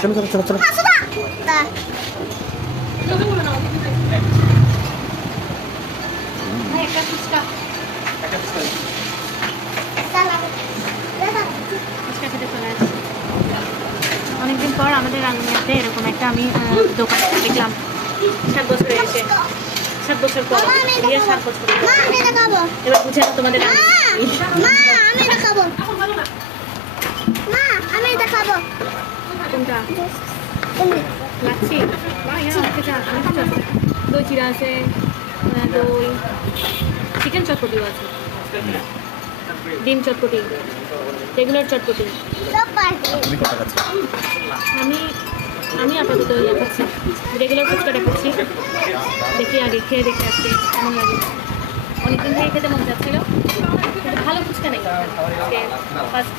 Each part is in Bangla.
চলো চলো চলো চলো। অনেকদিন পর আমাদের রাঙ্গুনিয়াতে এরকম একটা আমি দোকান দেখলাম। 7 বছরে এসে 7 বছর পর রিয়া 7 বছর এবার বুঝে না তোমাদের কোনটা লাগছি দই চিরা আছে, দই চিকেন চটপটিও আছে, ডিম চটপটি, রেগুলার চটপটি। আমি আমি আপাতত ইয়ে খাচ্ছি, রেগুলার ফুচকাটা খাচ্ছি। দেখি আগে খেয়ে দেখে আসছি কেমন লাগে। অনেকদিন থেকে খেতে মন যাচ্ছিল, কিন্তু ভালো ফুচকা নেই। First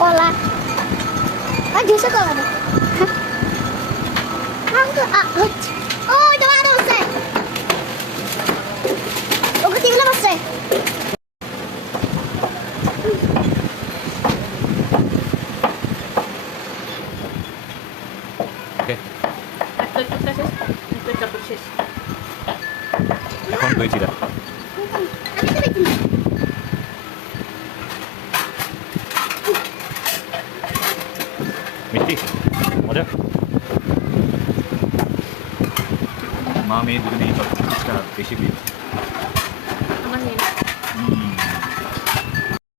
Cola. Ah, juice cola deh. Oh, coba ada mas. Oh, ketinggalan mas. ওকে, এক প্লেট ফুচকা শেষ, এক প্লেট চটপটি শেষ। এখন দই চিরা। মিষ্টি মজা। মা মেয়ে দুজনেই চটপটি বেশি প্রিয়।